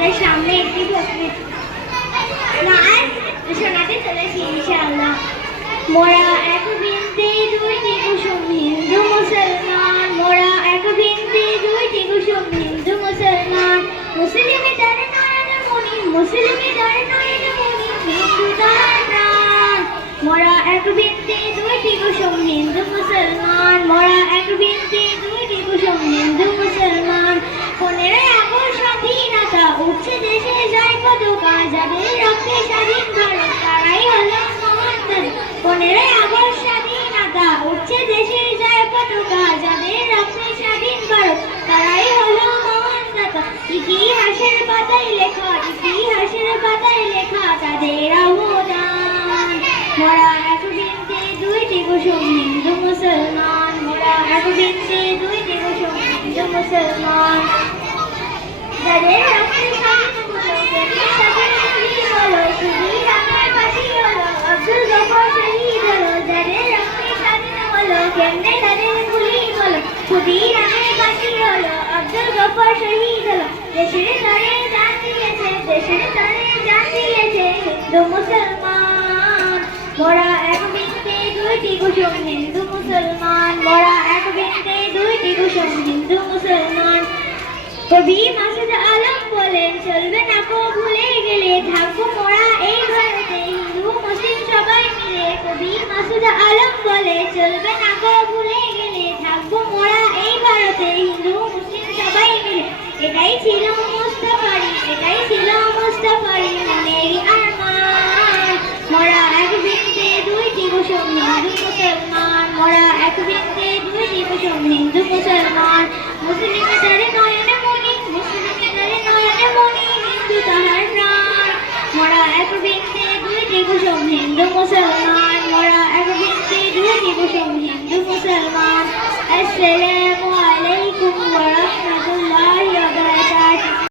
আমাদের সামনে একটি নাচ শোনাতে চলেছি ইনশাআল্লাহ। মোরা এক বিন্দে দুইটি কুসুম, হিন্দু, মুসলমান। মোরা এক বিন্দে দুইটি কুসুম, হিন্দু, মুসলমান। মুসলিমে তার নয়ন মনি মুসলিমে তার নয়ন মনি হিন্দু মোরা এক বিন্দে হিন্দু, মুসলমান। মোরা এক বিন্দে দুইটি কুসুম, হিন্দু পতাকা মহান পনেরোই আগস্ট স্বাধীনতা উঠছে দেশে যায় পতাকা যাদের রক্তে স্বাধীন ভারত তারাই হলো ইতিহাসের পাতায় লেখা ইতিহাসের পাতায় লেখা তাদের অবদান মোরা এক বিনতে দুইটি কুসুম হিন্দু মুসলমান মোরা এক বিনতে দুইটি কুসুম মুসলমান যাদের রক্তে স্বাধীন হলো, যাদের স্বাধীন মুক্তি হলো, সুধীর আমার বাসী হলো, আব্দুল গফর শহীদ হলো, যাদের রক্তে স্বাধীন কেমনে তাদের গুলি হলো, সুধীর আমার বাসী হলো, আব্দুল গফর শহীদ হলো, দেশের তরে জান দিয়েছে, দেশের তরে জান দিয়েছে, হিন্দু মুসলমান। মোরা এক বিনতে দুইটি কুসুম হিন্দু মুসলমান। মোরা এক বিনতে দুইটি কুসুম হিন্দু মুসলমান। কবি মাসুদ আলম বলেন চলবে না কো ভুলে গেলে থাকব মোরা এই ভারতে হিন্দু মুসলিম সবাই মিলে। কবি মাসুদ আলম বলে চলবে না কো হিন্দু মুসলিম সবাই মিলে, এটাই ছিল মুস্তাফারি, এটাই ছিল মুস্তাফারি আরমান মোরা এক বৃত্তে দুইটি কুসুম হিন্দু মুসলমান, মোরা এক বৃত্তে কুসুম হিন্দু মুসলমান। মুসলিমে তারে নয়নে মনি তারে নয়নে মনি হিন্দু তাহার প্রাণ। মোরা এক বৃত্তে কুসুম হিন্দু মুসলমান, মোরা এক বৃত্তে কুসুম হিন্দু মুসলমান। আসসালাম